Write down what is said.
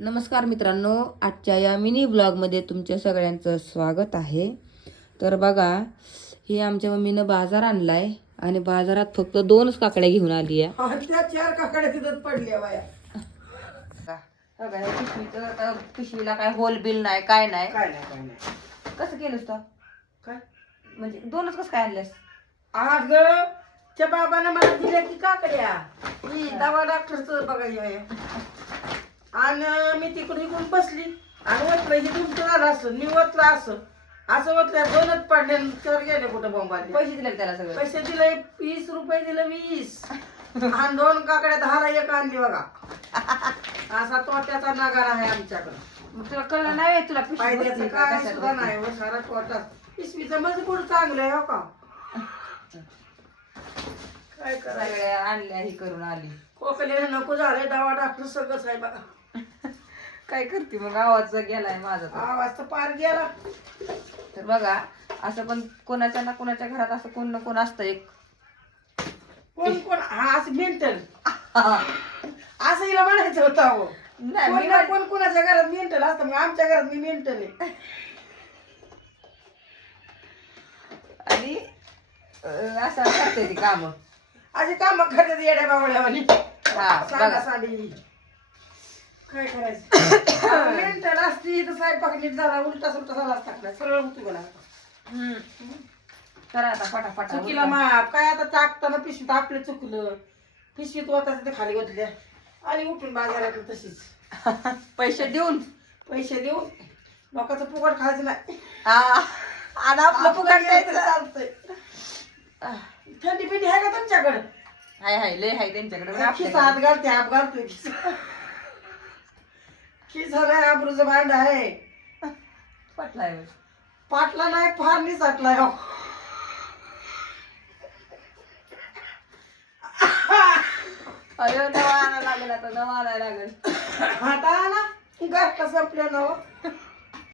नमस्कार मित्रांनो, आजच्या या मिनी ब्लॉगमध्ये तुमच्या सगळ्यांचं स्वागत आहे. तर बघा, हे आमच्या मम्मीनं बाजार आणलाय आणि बाजारात फक्त 2च काकड्या घेऊन आली आहे. त्या 4 काकड्या तिथं पडल्या बाया. बघा हे पिशवीचं आता पिशवीला काय होल बिल नाही, काय नाही. काय नाही कसं केलंस तर काय म्हणजे 2च कसं काय आणल्यास? आज त्या बाबानं मला दिल्या की काकड्या ही दवा डॉक्टरचं बघायचं. आणि मी तिकडे इकडून बसली आणि वतलं हे तुमचं झालं असं मी वतलं असं वतल्या 2च पडले तर गेले कुठं बॉम्बाले. पैसे दिले का त्याला सगळे? पैसे दिले 20 रुपये दिले 20 आणि 2 काकड्या 10ला एक आणली बघा. असा तोट्याचा नगार आहे आमच्याकडे. मग तुला कळलं नाही तुला फायद्याचं पिशवी काय सुद्धा नाही हो, सारा तोटाच. पिशवीचं मजबूर चांगलं आहे हो का. काय करायचं, सगळ्या आणल्या ही करून आली. खोकल्याने नको झालंय दवा डॉक्टर सगळंच आहे बघा. काय करते मग? आवाज गेलाय माझा तर. आवाज तर पार गेला. तर बघा, असं पण कोणाच्या ना कोणाच्या घरात असं कोण ना कोण असतं एक. कोण कोण हा असं मेंटल असं हिला म्हणायचं होतं अहो. नाही, कोण मी ना कोण कोणाच्या घरात मेंटल असतं. मग आमच्या घरात मी मेंटल आहे. आणि असं करते ती काम. अशी काम करतात येड्या बावळ्यावानी. हा सांगा बघा, साडी काय करायचं. मेंटल असती तर स्वयंपाक नीट झाला उलटा सुलटा झाला असता सरळ होती मला. करा आता फटाफट. चुकीला माप काय आता टाकताना पिशवीत आपलं चुकलं. पिशवीत होताच ते खाली ओतल्या आणि उठून बाजारात तशीच. पैसे देऊन पैसे देऊन लोकांचं फुकट खायचं नाही. आणि आपलं फुकट द्यायचं. चालतंय. थंडी पिंडी आहे का तुमच्याकडे? हाय हाय लय हाय त्यांच्याकडे. खिसा हात घालते हात घालतोय खिसा नाही आबरूचं भांड आहे. पटलाय होय. पाटला नाही फार निसटलाय हो. अरे नवा आणायला लागेल, आता नवा आणायला लागेल. आता ना गाठला संपल्या ना हो.